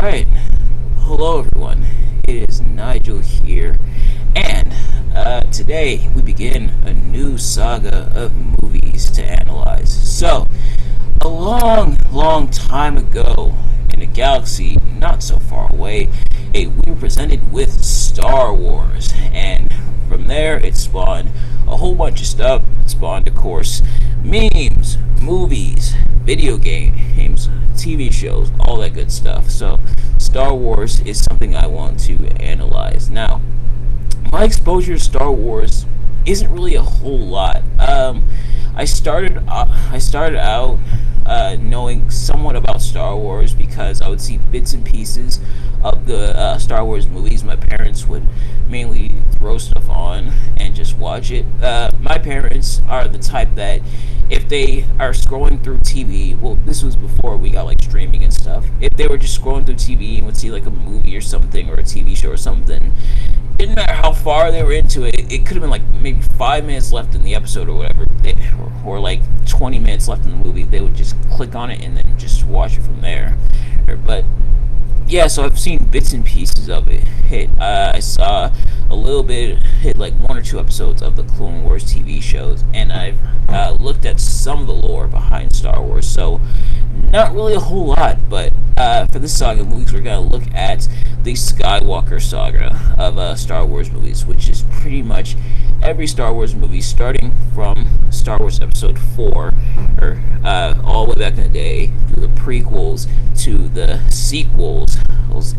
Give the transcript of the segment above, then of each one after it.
Alright, hello everyone, it is Nigel here, and today we begin a new saga of movies to analyze. So, a long time ago, in a galaxy not so far away, we were presented with Star Wars, and from there it spawned a whole bunch of stuff. It spawned, of course, memes, movies, video games, TV shows, all that good stuff. So, Star Wars is something I want to analyze. Now, my exposure to Star Wars isn't really a whole lot. I started out knowing somewhat about Star Wars because I would see bits and pieces of the Star Wars movies. My parents would mainly throw stuff on and just watch it. My parents are the type that if they are scrolling through TV, well, this was before we got like streaming and stuff. If they were just scrolling through TV and would see like a movie or something or a TV show or something, didn't matter how far they were into it. It could have been like maybe 5 minutes left in the episode or whatever, or like 20 minutes left in the movie. They would just click on it and then just watch it from there. But yeah, so I've seen bits and pieces of it. I saw a little bit, hit like one or two episodes of the Clone Wars TV shows, and I've looked at some of the lore behind Star Wars. So not really a whole lot, but for this saga of movies, we're gonna look at the Skywalker saga of Star Wars movies, which is pretty much every Star Wars movie, starting from Star Wars Episode 4, or all the way back in the day, through the prequels to the sequels,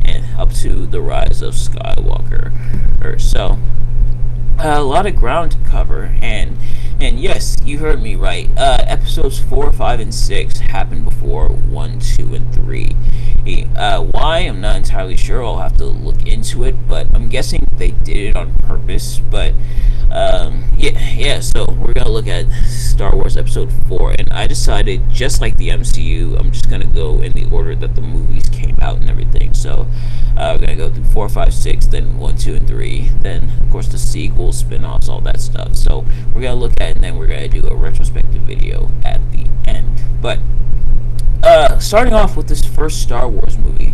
and up to the Rise of Skywalker. So, a lot of ground to cover, and yes, you heard me right. Episodes 4, 5, and 6 happened before 1, 2, and 3. Why? I'm not entirely sure. I'll have to look into it, but I'm guessing they did it on purpose. But yeah. So we're gonna look at Star Wars Episode 4, and I decided, just like the MCU, I'm just gonna go in the order that the movies came out and everything. So we're gonna go through 4, 5, 6, then 1, 2, and 3, then of course the sequels, spin-offs, all that stuff. So we're gonna look at it, and then we're gonna do a retrospective video at the end. But starting off with this first Star Wars movie,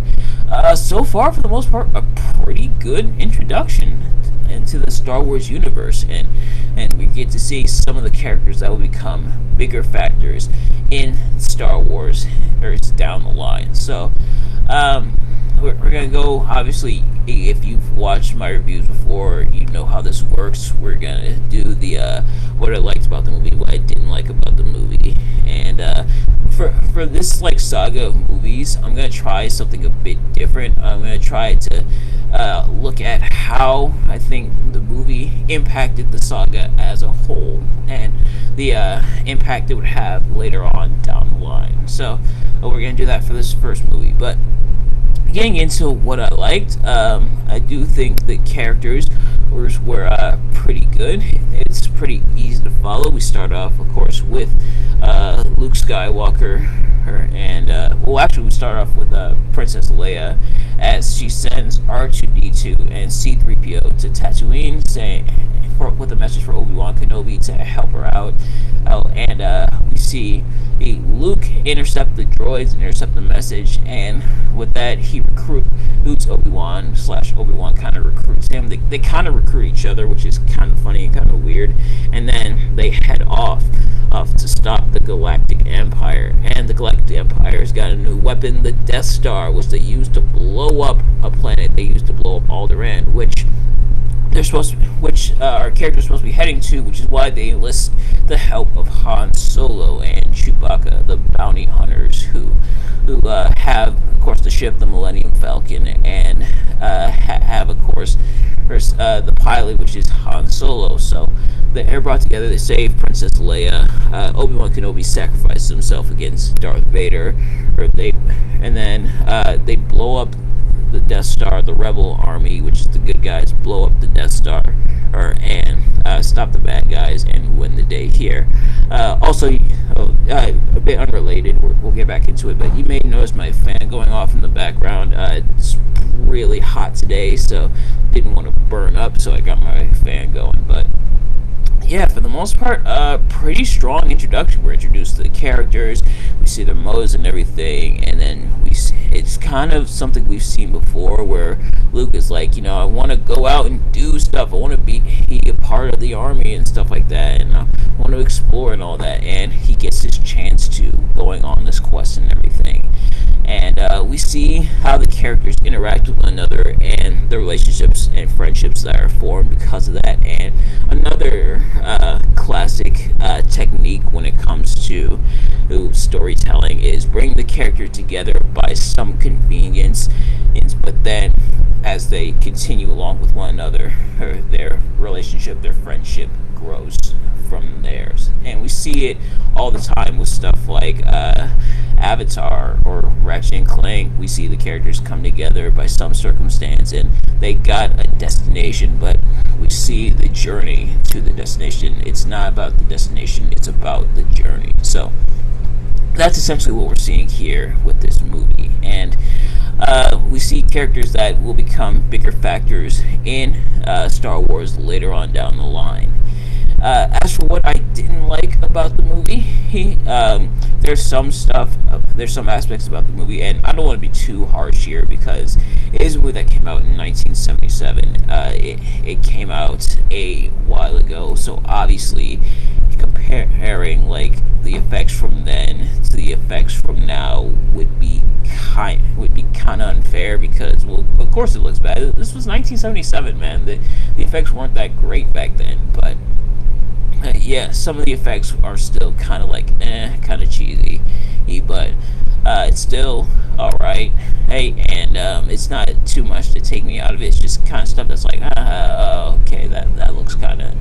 so far for the most part a pretty good introduction into the Star Wars universe, and we get to see some of the characters that will become bigger factors in Star Wars down the line. So we're gonna go, obviously, if you've watched my reviews before, you know how this works. We're gonna do the what I liked about the movie, what I didn't like about the movie, and for this like saga of movies, I'm gonna try something a bit different. I'm gonna try to look at how I think the movie impacted the saga as a whole, and the impact it would have later on down the line. So we're gonna do that for this first movie. But getting into what I liked, I do think the characters were pretty good. It's pretty easy to follow. We start off, of course, with Luke Skywalker, and actually we start off with Princess Leia, as she sends R2-D2 and C-3PO to Tatooine, with a message for Obi-Wan Kenobi to help her out. And we see Luke intercept the droids and intercept the message, and with that he recruits Obi-Wan kind of recruits him. They kind of recruit each other, which is kind of funny and kind of weird, and then they head off to stop the Galactic Empire. And the Galactic Empire's got a new weapon, the Death Star, which they used to blow up a planet. They used to blow up Alderaan, which our character's supposed to be heading to, which is why they enlist the help of Han Solo and Chewbacca, the bounty hunters, who have, of course, the ship, the Millennium Falcon, and have, of course, the pilot, which is Han Solo. So they're brought together. They save Princess Leia. Obi-Wan Kenobi sacrifices himself against Darth Vader, and then they blow up the Death Star. The Rebel Army, which is the good guys, blow up the Death Star, and stop the bad guys and win the day here. Also, a bit unrelated, we'll get back into it, but you may notice my fan going off in the background. It's really hot today, so didn't want to burn up, so I got my fan going. But Yeah, for the most part, pretty strong introduction. We're introduced to the characters, we see their motives and everything, and then it's kind of something we've seen before where Luke is like, I want to go out and do stuff. I want to be a part of the army and stuff like that, and I want to explore and all that. And he gets his chance to going on this quest and everything. And we see how the characters interact with one another and the relationships and friendships that are formed because of that. And another classic technique when it comes to storytelling is bring the character together by some convenience, but then as they continue along with one another, their relationship, their friendship grows from theirs. And we see it all the time with stuff like Avatar or Ratchet and Clank. We see the characters come together by some circumstance and they got a destination, but we see the journey to the destination. It's not about the destination, it's about the journey. So that's essentially what we're seeing here with this movie. And we see characters that will become bigger factors in Star Wars later on down the line. As for what I didn't like about the movie, there's some aspects about the movie, and I don't want to be too harsh here because it is a movie that came out in 1977. It came out a while ago, so obviously comparing like the effects from then to the effects from now would be kind of unfair because, well, of course it looks bad. This was 1977, man. The effects weren't that great back then, but yeah, some of the effects are still kind of like kind of cheesy, but it's still all right. Hey, and it's not too much to take me out of it. It's just kind of stuff that's like, okay, that looks kind of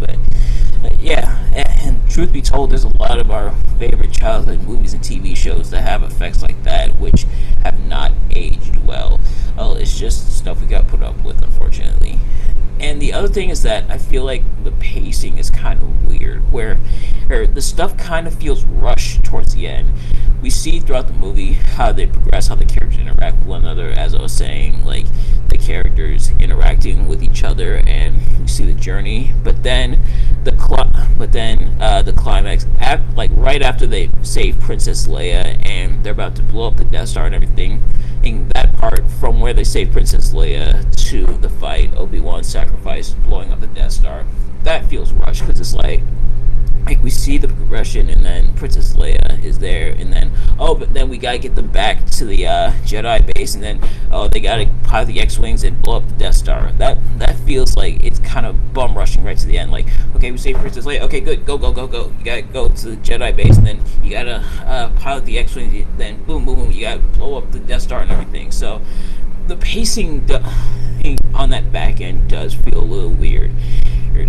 but yeah. And truth be told, there's a lot of our favorite childhood movies and TV shows that have effects like that, which have not aged well. It's just stuff we got to put up with, unfortunately. And the other thing is that I feel like the pacing is kind of weird, where the stuff kind of feels rushed towards the end. We see throughout the movie how they progress, how the characters interact with one another, as I was saying, like the characters interacting with each other, and we see the journey. But then the climax, like right after they save Princess Leia and they're about to blow up the Death Star and everything. In that part, from where they save Princess Leia to the fight, Obi-Wan's sacrifice, blowing up the Death Star, that feels rushed because it's like we see the progression, and then Princess Leia is there, and then but then we gotta get them back to the Jedi base, and then they gotta pilot the X-wings and blow up the Death Star. That feels like it's kind of bum rushing right to the end. Like, okay, we save Princess Leia. Okay, good, go. You gotta go to the Jedi base, and then you gotta pilot the X-wings. Then boom, you gotta blow up the Death Star and everything. So the pacing on that back end does feel a little weird.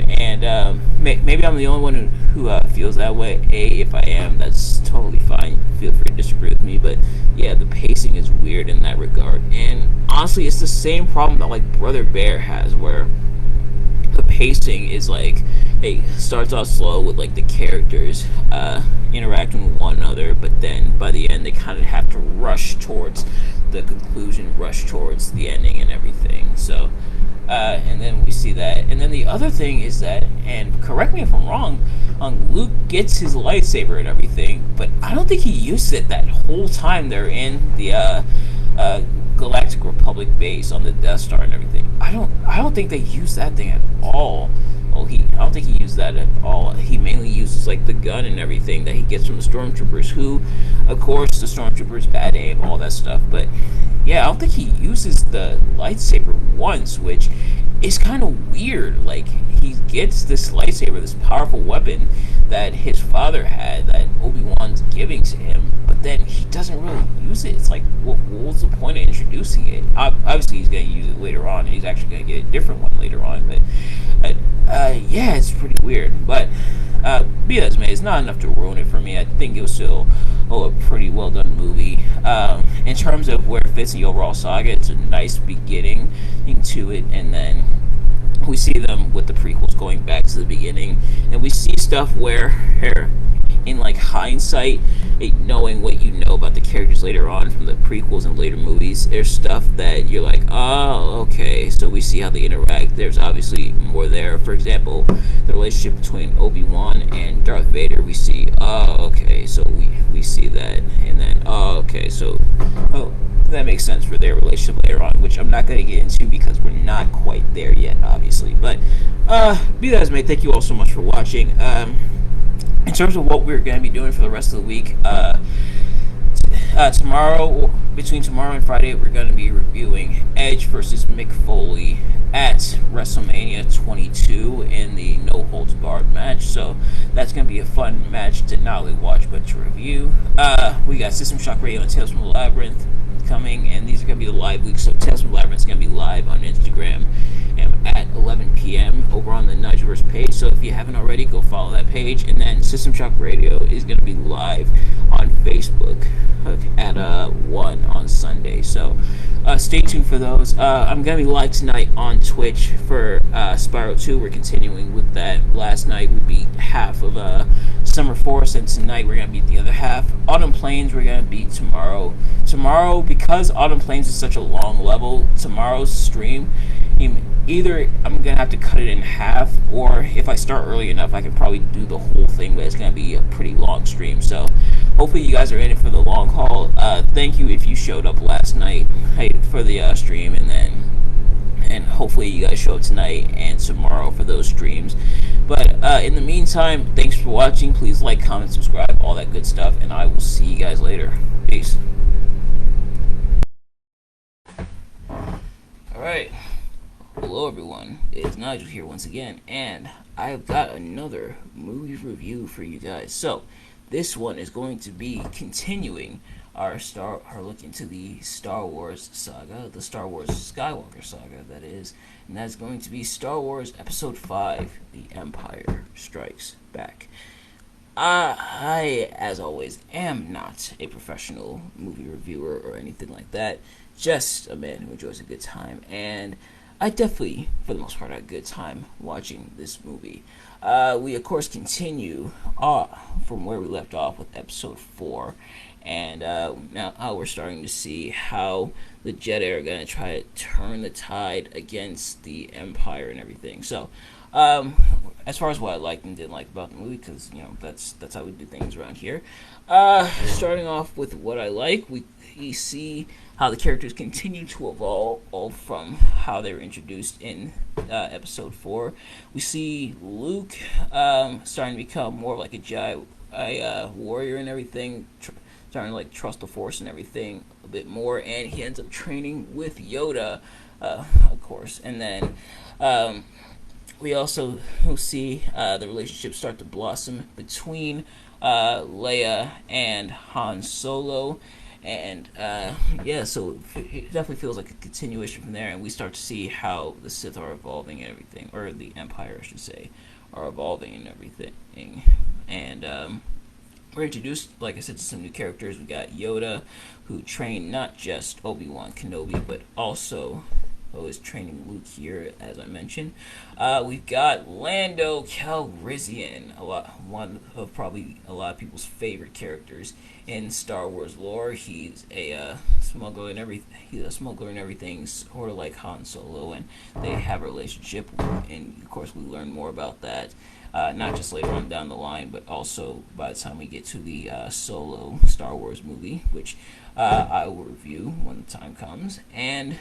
And maybe I'm the only one who feels that way. If I am, that's totally fine. Feel free to disagree with me, but yeah, the pacing is weird in that regard. And honestly, it's the same problem that like Brother Bear has, where the pacing is like, hey, starts off slow with like the characters interacting with one another, but then by the end they kind of have to rush towards the conclusion, rush towards the ending and everything. So and then we see that. And then the other thing is that, and correct me if I'm wrong, Luke gets his lightsaber and everything, but I don't think he used it that whole time they're in the Galactic Republic base on the Death Star and everything. I don't think they used that thing at all. I don't think he used that at all. He mainly uses like the gun and everything that he gets from the stormtroopers, who, of course, the stormtroopers bad aim, all that stuff. But yeah, I don't think he uses the lightsaber once, which is kind of weird. Like, he gets this lightsaber, this powerful weapon that his father had, that Obi-Wan's giving to him, but then he doesn't really use it. It's like, what was the point of introducing it? Obviously, he's going to use it later on, and he's actually going to get a different one later on, but yeah, it's pretty weird. But be that as may, it's not enough to ruin it for me. I think it was still a pretty well done movie. In terms of where it fits in the overall saga, it's a nice beginning to it, and then we see them with the prequels going back to the beginning, and we see stuff where in like hindsight, knowing what you know about the characters later on from the prequels and later movies, there's stuff that you're like, oh, okay, so we see how they interact. There's obviously more there. For example, the relationship between Obi-Wan and Darth Vader, we see, oh, okay, so we see that, and then, oh, okay, so, oh, that makes sense for their relationship later on, which I'm not going to get into because we're not quite there yet, obviously. But, be that as may, thank you all so much for watching. In terms of what we're going to be doing for the rest of the week, tomorrow, between tomorrow and Friday, we're going to be reviewing Edge versus Mick Foley at WrestleMania 22 in the No Holds Barred match. So that's going to be a fun match to not only watch but to review. We got System Shock Radio and Tales from the Labyrinth coming, and these are going to be the live weeks. So Tales from the Labyrinth is going to be live on Instagram at 11 p.m. over on the Nigelverse page. So if you haven't already, go follow that page. And then System Shock Radio is going to be live on Facebook at 1 on Sunday. So stay tuned for those. I'm going to be live tonight on Twitch for Spyro 2. We're continuing with that. Last night we beat half of Summer Force, and tonight we're going to beat the other half. Autumn Plains we're going to beat tomorrow. Tomorrow, because Autumn Plains is such a long level, tomorrow's stream, either I'm going to have to cut it in half, or if I start early enough, I can probably do the whole thing, but it's going to be a pretty long stream. So hopefully you guys are in it for the long haul. Thank you if you showed up last night for the stream, and hopefully you guys show up tonight and tomorrow for those streams. But in the meantime, thanks for watching. Please like, comment, subscribe, all that good stuff, and I will see you guys later. Peace. Alright. Hello everyone, it's Nigel here once again, and I've got another movie review for you guys. So, this one is going to be continuing our look into the Star Wars saga, the Star Wars Skywalker saga, that is, and that's going to be Star Wars Episode 5, The Empire Strikes Back. I, as always, am not a professional movie reviewer or anything like that, just a man who enjoys a good time, and I definitely, for the most part, had a good time watching this movie. We, of course, continue from where we left off with Episode 4, and now we're starting to see how the Jedi are going to try to turn the tide against the Empire and everything. So, as far as what I liked and didn't like about the movie, because, that's how we do things around here. Starting off with what I like, we see how the characters continue to evolve from how they were introduced in Episode 4. We see Luke starting to become more like a Jedi warrior and everything, starting to like trust the Force and everything a bit more, and he ends up training with Yoda, of course. And then we also see the relationship start to blossom between Leia and Han Solo. And so it definitely feels like a continuation from there, and we start to see how the Sith are evolving and everything, or the Empire, I should say, are evolving and everything. And we're introduced, like I said, to some new characters. We got Yoda, who trained not just Obi-Wan Kenobi, but also is training Luke here, as I mentioned. We've got Lando Calrissian, one of probably a lot of people's favorite characters in Star Wars lore. He's a smuggler and everything, sort of like Han Solo, and they have a relationship. And of course, we learn more about that, not just later on down the line, but also by the time we get to the Solo Star Wars movie, which I will review when the time comes. And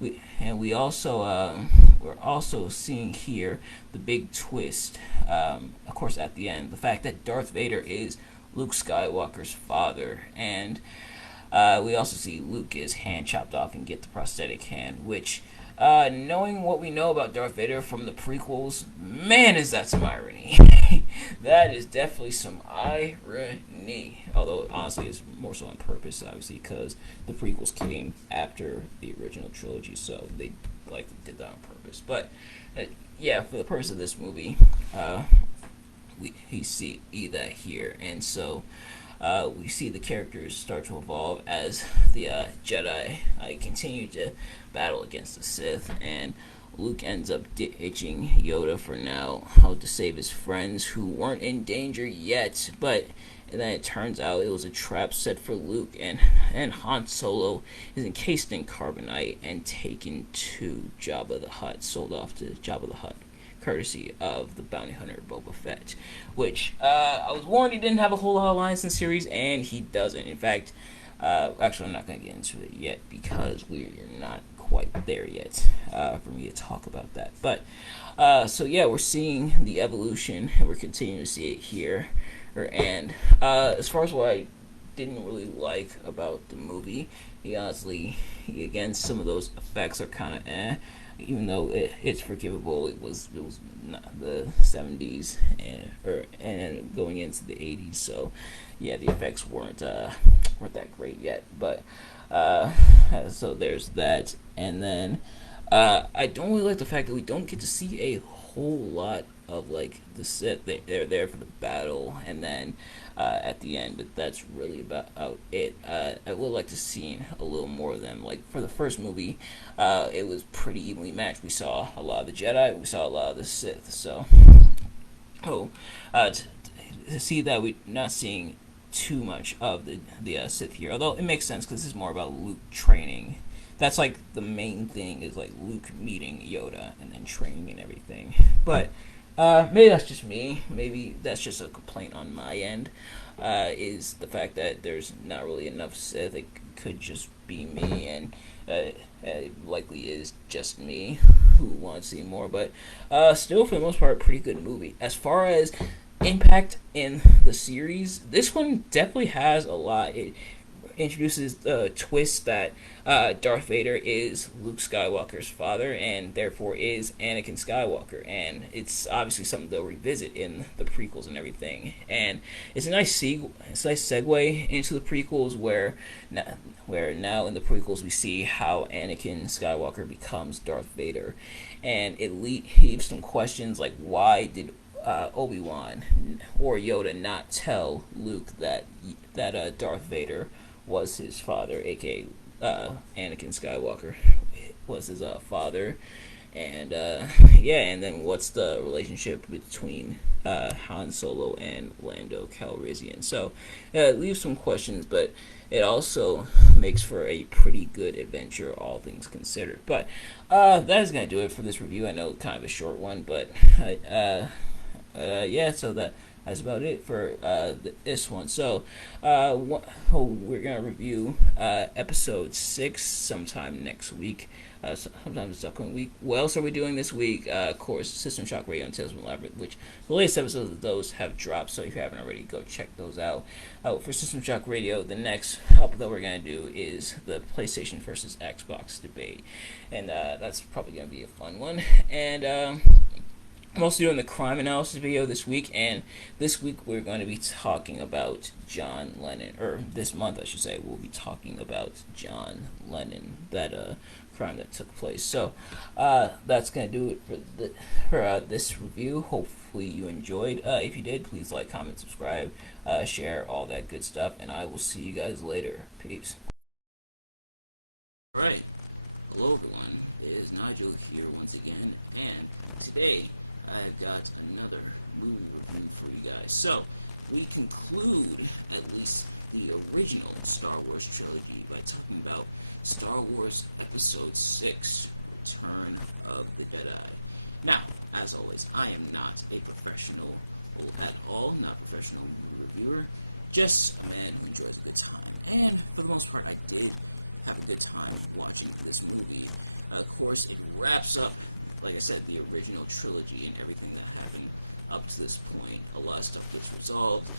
we're also seeing here the big twist, of course, at the end, the fact that Darth Vader is Luke Skywalker's father, and we also see Luke get his hand chopped off and get the prosthetic hand, which, knowing what we know about Darth Vader from the prequels, man, is that some irony. That is definitely some irony. Although, honestly, it's more so on purpose, obviously, because the prequels came after the original trilogy, so they likely did that on purpose. But, for the purpose of this movie, we see that here. And so, we see the characters start to evolve as the Jedi continue to battle against the Sith. And Luke ends up ditching Yoda for now, how to save his friends who weren't in danger yet, but and then it turns out it was a trap set for Luke, and Han Solo is encased in carbonite and taken to Jabba the Hutt, sold off to Jabba the Hutt, courtesy of the bounty hunter Boba Fett, which I was warned he didn't have a whole lot of lines in the series, and he doesn't. In fact, actually, I'm not going to get into it yet because we're not quite there yet for me to talk about that. But so yeah, we're seeing the evolution, and we're continuing to see it here. And as far as what I didn't really like about the movie, honestly, again, some of those effects are kind of even though it's forgivable. It was not the 70s and going into the 80s, so yeah, the effects weren't that great yet. But so there's that, and then I don't really like the fact that we don't get to see a whole lot of like the set. They're there for the battle, and then at the end, that's really about it. I would like to see a little more of them. Like for the first movie, it was pretty evenly matched. We saw a lot of the Jedi, we saw a lot of the Sith. So, to see that we're not seeing too much of the Sith here, although it makes sense because this is more about Luke training. That's like the main thing is like Luke meeting Yoda and then training and everything. But maybe that's just me. Maybe that's just a complaint on my end. Is the fact that there's not really enough Sith. It could just be me, and it likely is just me who wants to see more. But still, for the most part, pretty good movie. As far as impact in the series, this one definitely has a lot. It introduces the twist that Darth Vader is Luke Skywalker's father and therefore is Anakin Skywalker, and it's obviously something they'll revisit in the prequels and everything. And it's a nice segue into the prequels where now in the prequels we see how Anakin Skywalker becomes Darth Vader, and it leaves some questions like why did Obi-Wan or Yoda not tell Luke that Darth Vader was his father, aka Anakin Skywalker was his father, and yeah, and then what's the relationship between Han Solo and Lando Calrissian? So it leaves some questions, but it also makes for a pretty good adventure, all things considered. But that is gonna do it for this review. I know kind of a short one, but yeah, so that's about it for this one. So we're gonna review episode 6 sometime next week. Sometime this upcoming week. What else are we doing this week? Of course, System Shock Radio and Tales from the Labyrinth, which the latest episodes of those have dropped. So if you haven't already, go check those out. For System Shock Radio, the next up that we're gonna do is the PlayStation versus Xbox debate, and that's probably gonna be a fun one. And I'm also doing the crime analysis video this week, and this week we're going to be talking about John Lennon, or this month I should say, we'll be talking about John Lennon, that crime that took place. So that's going to do it for this review. Hopefully you enjoyed. If you did, please like, comment, subscribe, share, all that good stuff, and I will see you guys later. Peace. Alright, hello everyone, it is Nigel here once again, and today I've got another movie review for you guys. So, we conclude at least the original Star Wars trilogy by talking about Star Wars Episode 6, Return of the Jedi. Now, as always, I am not a professional at all, not a professional movie reviewer, just a man who enjoys a good time. And for the most part, I did have a good time watching this movie. Of course, it wraps up, like I said, the original trilogy and everything that happened up to this point. A lot of stuff gets resolved.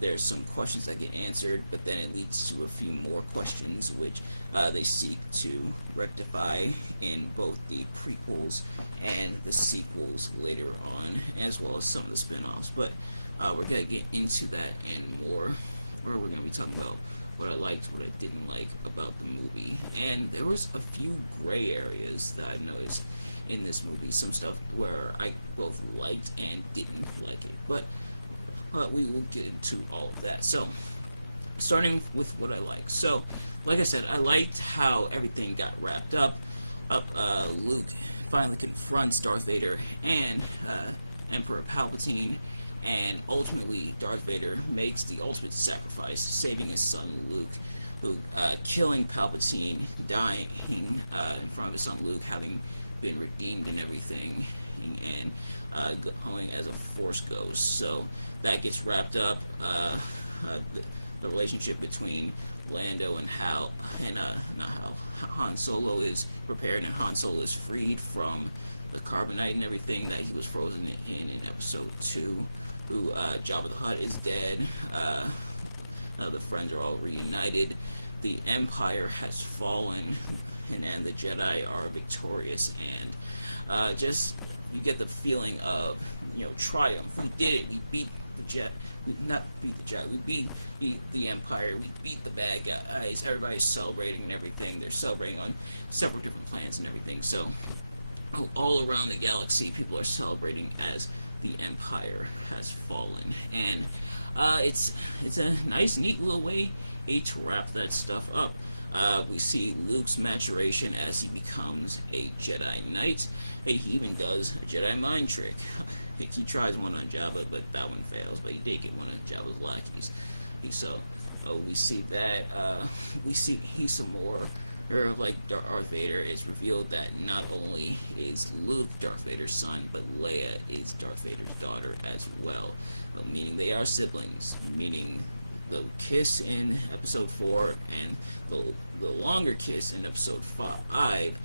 There's some questions that get answered, but then it leads to a few more questions which they seek to rectify in both the prequels and the sequels later on, as well as some of the spin-offs. But we're going to get into that and more, where we're going to be talking about what I liked, what I didn't like about the movie. And there was a few gray areas that I noticed in this movie. Some stuff where I both liked and didn't like it. But we will get into all of that. So, starting with what I liked. So, like I said, I liked how everything got wrapped up. Luke finally confronts Darth Vader and Emperor Palpatine, and ultimately Darth Vader makes the ultimate sacrifice, saving his son Luke, who killing Palpatine, dying in front of his son Luke, having been redeemed and everything, and going as a Force ghost. So that gets wrapped up. The relationship between Lando and Hal, and not Hal, Han Solo is prepared, and Han Solo is freed from the carbonite and everything that he was frozen in Episode 2. Who Jabba the Hutt is dead. The friends are all reunited. The Empire has fallen, and the Jedi are victorious. And just you get the feeling of triumph. We did it. We beat the Jet. We not beat the Jet. We beat the Empire. We beat the bad guys. Everybody's celebrating and everything. They're celebrating on several different planets and everything. So all around the galaxy, people are celebrating as the Empire has fallen, and it's a nice, neat little way to wrap that stuff up. We see Luke's maturation as he becomes a Jedi Knight. He even does a Jedi mind trick. He tries one on Jabba, but that one fails. But he did get one of Jabba's lackeys. So we see that. We see some more of Darth Vader. It's revealed that not only is Luke Darth Vader's son, but Leia is Darth Vader's daughter as well, meaning they are siblings, meaning the kiss in Episode 4 and the longer kiss in Episode 5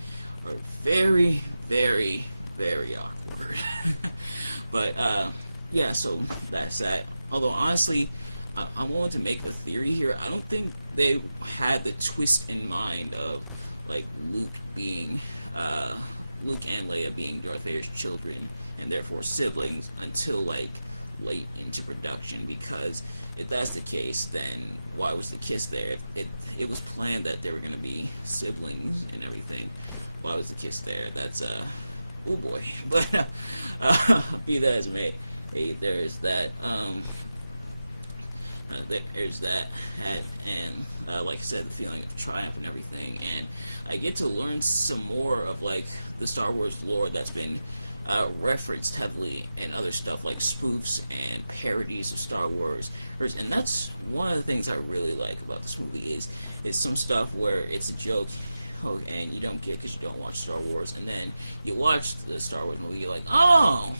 are very, very, very awkward. But yeah, so that's that. Although honestly, I'm willing to make a theory here. I don't think they had the twist in mind of Luke and Leia being Darth Vader's children and therefore siblings until late into production. Because if that's the case, then why was the kiss there? It was planned that they were going to be siblings and everything. Why was the kiss there? That's oh boy. But be that as it may, hey, there's that. There's that, and like I said, the feeling of triumph and everything, and I get to learn some more of the Star Wars lore that's been referenced heavily in other stuff like spoofs and parodies of Star Wars, and that's one of the things I really like about this movie is some stuff where it's a joke. And you don't get because you don't watch Star Wars, and then you watch the Star Wars movie, you're like, oh,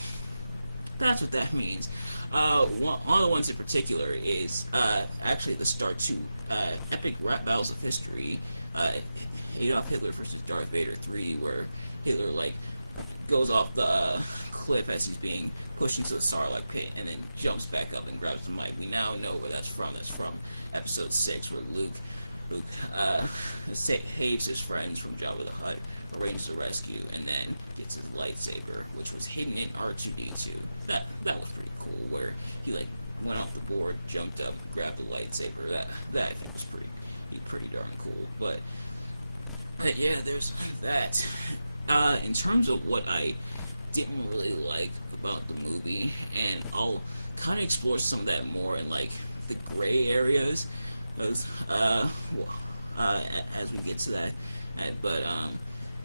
that's what that means. One of the ones in particular is actually the Star 2 epic rap battles of history, Adolf Hitler versus Darth Vader 3, where Hitler goes off the cliff as he's being pushed into the Sarlacc pit and then jumps back up and grabs the mic. We now know where that's from. That's from Episode 6, where Luke saves his friends from Jabba the Hutt, arranges a rescue, and then gets his lightsaber, which was hidden in R2-D2. That was pretty cool, where he went off the board, jumped up, grabbed the lightsaber. That I think was pretty darn cool. But yeah, there's that. In terms of what I didn't really like about the movie, and I'll kind of explore some of that more in the gray areas as we get to that. But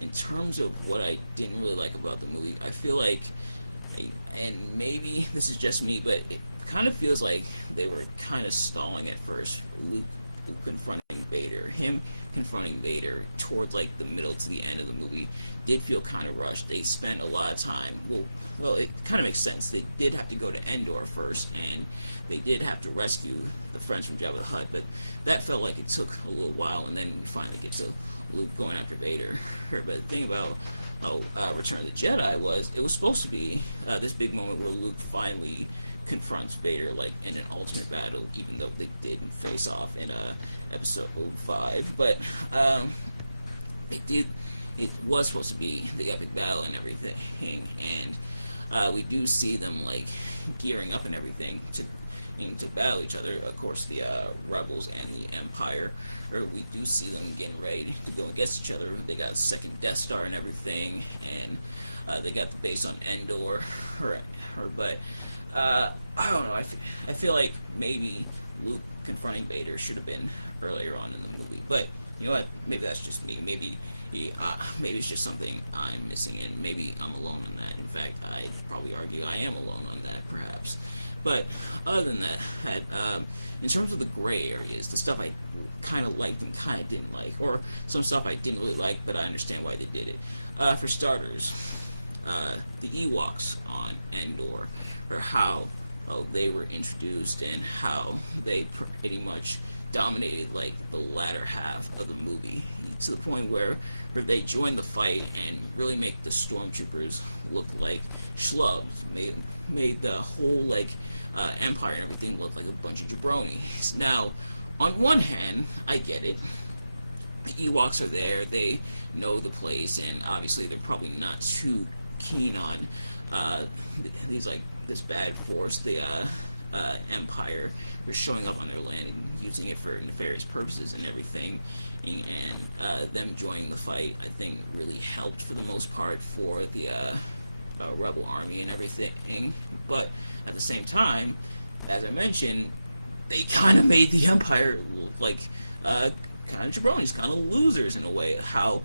in terms of what I didn't really like about the movie, I feel and maybe this is just me, but it kind of feels like they were kind of stalling at first. Luke confronting Vader, him confronting Vader towards the middle to the end of the movie did feel kind of rushed. They spent a lot of time. Well, it kind of makes sense. They did have to go to Endor first, and they did have to rescue the friends from Jabba the Hutt, but that felt like it took a little while, and then we finally get to Luke going after Vader. But the thing about Return of the Jedi was it was supposed to be this big moment where Luke finally confronts Vader in an ultimate battle, even though they didn't face off in Episode 5. But it was supposed to be the epic battle and everything, and we do see them gearing up and everything to battle each other. Of course, the Rebels and the Empire, or we do see them getting ready to go against each other. They got a second Death Star and everything, and they got the base on Endor, but I don't know. I feel like maybe Luke confronting Vader should have been earlier on in the movie, but You know what? Maybe that's just me. Maybe it's just something I'm missing, and maybe I'm alone on that. In fact, I'd probably argue I am alone on that, perhaps. But other than that, in terms of the gray areas, the stuff I kind of liked and kind of didn't like, or some stuff I didn't really like, but I understand why they did it. For starters, the Ewoks on Endor, or how they were introduced and how they pretty much dominated like the latter half of the movie to the point where they joined the fight and really make the stormtroopers look like schlubs, made the whole like empire and everything look like a bunch of jabronis. Now, on one hand, I get it. The Ewoks are there, they know the place, and obviously they're probably not too keen on these like this bad force, the empire, for showing up on their land and using it for nefarious purposes and everything. And them joining the fight, I think, really helped for the most part for the rebel army and everything. But at the same time, as I mentioned, they kind of made the empire look like kind of jabronis, kind of losers in a way. How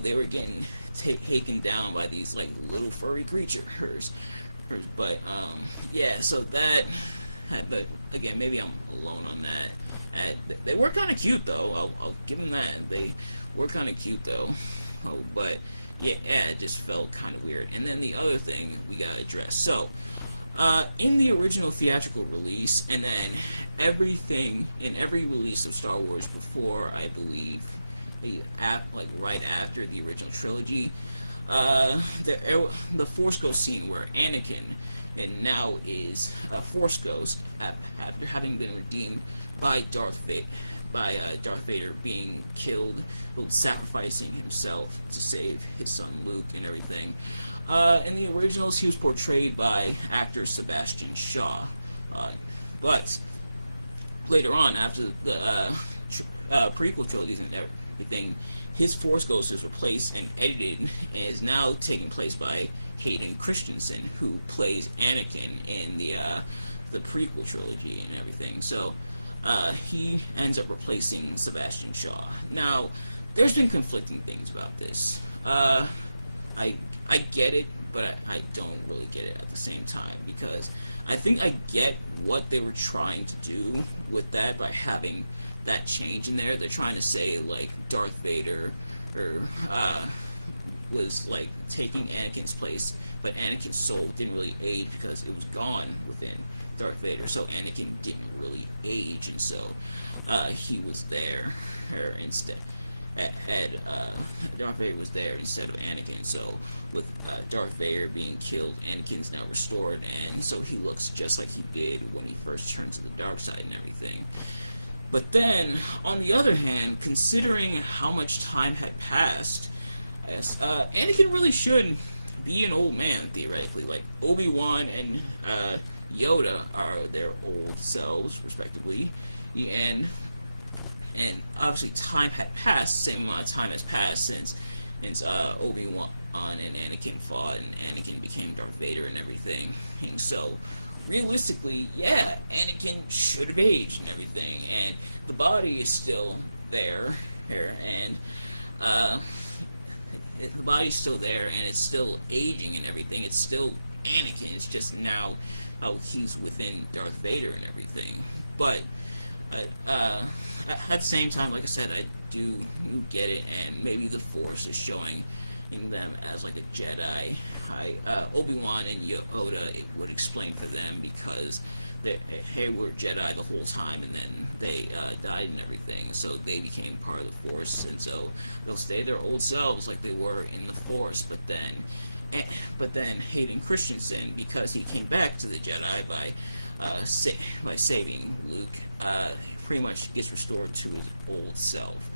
they were getting taken down by these like little furry creatures. But yeah, so that. But again, maybe I'm alone on that. They were kind of cute though. I'll give them that. They were kind of cute though. Oh, but yeah, it just felt kind of weird. And then the other thing we gotta address. So, in the original theatrical release, and then everything in every release of Star Wars before, I believe, like right after the original trilogy, the Force Ghost scene where Anakin and now is a Force Ghost after having been redeemed by Darth Vader being killed, sacrificing himself to save his son Luke and everything. In the originals, he was portrayed by actor Sebastian Shaw, but later on, after the prequel trilogies and everything, his Force Ghost is replaced and edited and is now taking place by Hayden Christensen, who plays Anakin in the prequel trilogy and everything. So he ends up replacing Sebastian Shaw. Now, there's been conflicting things about this. I get it, but I don't really get it at the same time, because I think I get what they were trying to do with that by having that change in there. They're trying to say like Darth Vader or was like taking Anakin's place, but Anakin's soul didn't really age because it was gone within Darth Vader. So Anakin didn't really age, and so he was there, or instead, Darth Vader was there instead of Anakin. So with Darth Vader being killed, Anakin's now restored, and so he looks just like he did when he first turned to the dark side and everything. But then, on the other hand, considering how much time had passed, Anakin really should be an old man, theoretically. Like, Obi-Wan and Yoda are their old selves, respectively. And obviously time had passed, the same amount of time has passed since Obi-Wan and Anakin fought, and Anakin became Darth Vader and everything. And so, realistically, yeah, Anakin should have aged and everything, and the body is still there, and the body's still there, and it's still aging and everything. It's still Anakin. It's just now he's within Darth Vader and everything. But at the same time, like I said, I do get it, and maybe the Force is showing them as like a Jedi. Obi-Wan and Yoda, it would explain for them, because they were Jedi the whole time, and then they died and everything, so they became part of the Force, and so they'll stay their old selves like they were in the Force. But then Hayden Christensen, because he came back to the Jedi by saving Luke, pretty much gets restored to his old self.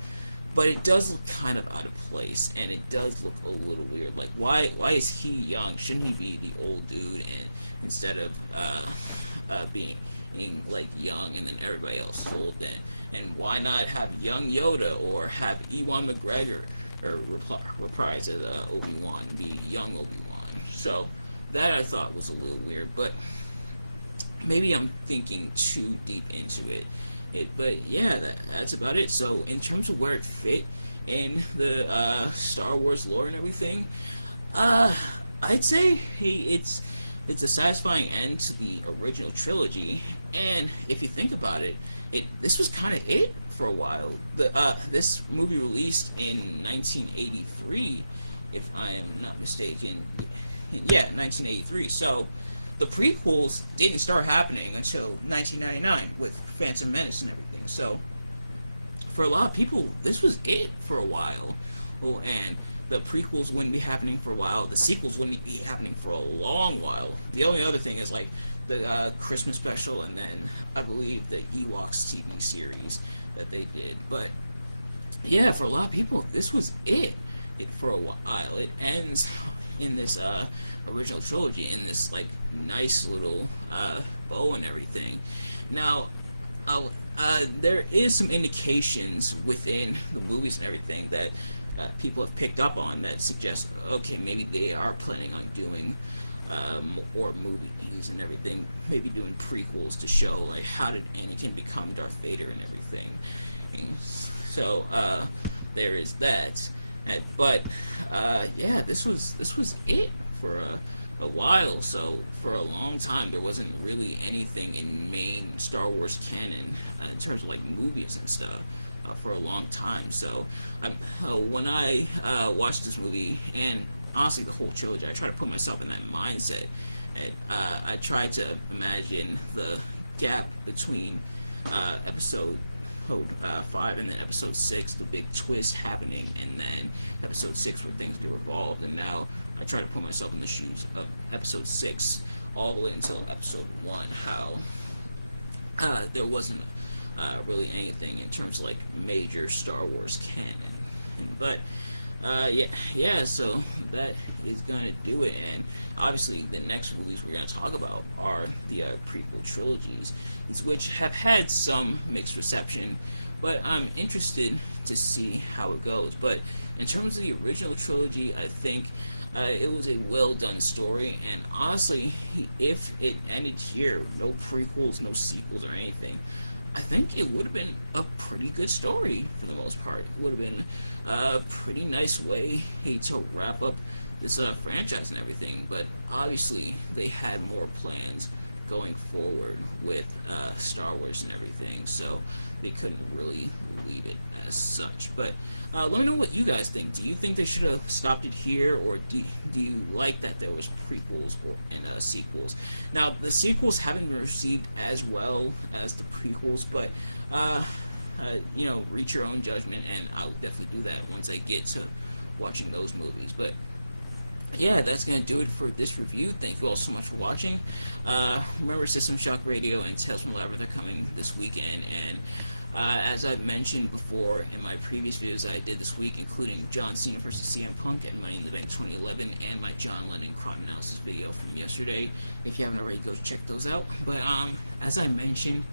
But it does look kind of out of place, and it does look a little weird. Like, why is he young? Shouldn't he be the old dude, and instead of being like young and then everybody else old? Then, and why not have young Yoda, or have Ewan McGregor or reprise as Obi-Wan, be young Obi-Wan? So that I thought was a little weird, but maybe I'm thinking too deep into it But yeah, that's about it. So in terms of where it fit in the Star Wars lore and everything, uh, I'd say it's a satisfying end to the original trilogy, and if you think about it, this was kind of it for a while. The This movie released in 1983, if I am not mistaken. Yeah, 1983. So the prequels didn't start happening until 1999 with Phantom Menace and everything. So for a lot of people, this was it for a while. Oh, and the prequels wouldn't be happening for a while. The sequels wouldn't be happening for a long while. The only other thing is like the Christmas special, and then I believe the Ewoks TV series that they did. But yeah, for a lot of people, this was it for a while. It ends in this original trilogy in this like nice little bow and everything. Now, there is some indications within the movies and everything that people have picked up on that suggest, okay, maybe they are planning on doing more movies and everything, maybe doing prequels to show like how did Anakin become Darth Vader and everything. And so there is that. But yeah, this was it for a while. So for a long time, there wasn't really anything in main Star Wars canon in terms of like movies and stuff. For a long time. So when I watched this movie, and honestly the whole trilogy, I try to put myself in that mindset, and I try to imagine the gap between episode 5 and then episode 6, the big twist happening, and then episode 6 where things get revolved. And now I try to put myself in the shoes of episode 6 all the way until episode 1, how there wasn't really anything in terms of like major Star Wars canon. But yeah, so that is gonna do it. And obviously, the next movies we're gonna talk about are the prequel trilogies, which have had some mixed reception. But I'm interested to see how it goes. But in terms of the original trilogy, I think it was a well done story, and honestly, if it ended here, no prequels, no sequels, or anything, I think it would have been a pretty good story for the most part. It would have been a pretty nice way to wrap up this franchise and everything. But obviously, they had more plans going forward with Star Wars and everything, so they couldn't really lead it as such. But let me know what you guys think. Do you think they should have stopped it here, or do you like that there was prequels and sequels? Now, the sequels haven't been received as well as the prequels, but reach your own judgment, and I'll definitely do that once I get to watching those movies. But yeah, that's going to do it for this review. Thank you all so much for watching. Remember, System Shock Radio and Tales from the Labyrinth are coming this weekend, and as I've mentioned before in my previous videos I did this week, including John Cena versus CM Punk and Money in the Bank 2011, and my John Lennon crime analysis video from yesterday. If you haven't already, go check those out. But as I mentioned,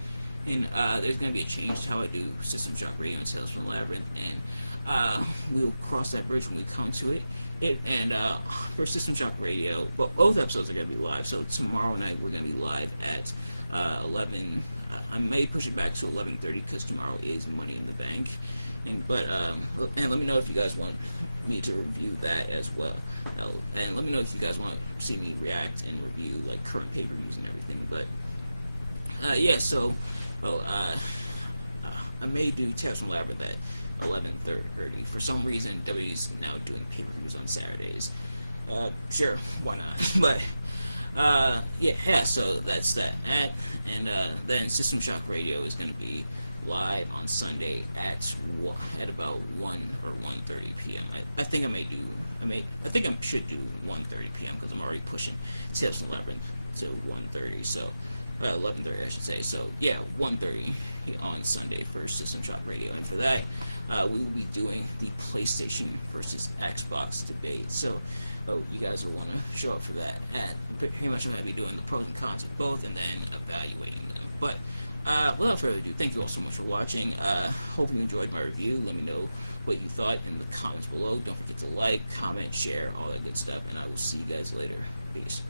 and there's going to be a change to how I do System Shock Radio and Tales from the Labyrinth, and we'll cross that bridge when we come to it. For System Shock Radio, well, both episodes are going to be live. So tomorrow night we're going to be live at 11. I may push it back to 11:30 because tomorrow is Money in the Bank. And let me know if you guys want me to review that as well. And let me know if you guys want to see me react and review like current pay-per-views and everything. But yeah, so I may do Tales from Labyrinth at 11:30. For some reason, WWE's now doing pay-per-views on Saturdays. Sure, why not? But yeah. So that's that. Then System Shock Radio is going to be live on Sunday at about 1 or 1:30 p.m. I think I should do 1:30 p.m. because I'm already pushing Tales from Labyrinth to 1:30. So 11:30 I should say. So yeah, 1:30 on Sunday for System Shock Radio, and for that we will be doing the PlayStation versus Xbox debate. So you guys will want to show up for that. And pretty much I'm going to be doing the pros and cons of both, and then evaluating them. But without further ado, thank you all so much for watching. Hope you enjoyed my review. Let me know what you thought in the comments below. Don't forget to like, comment, share, all that good stuff, and I will see you guys later. Peace.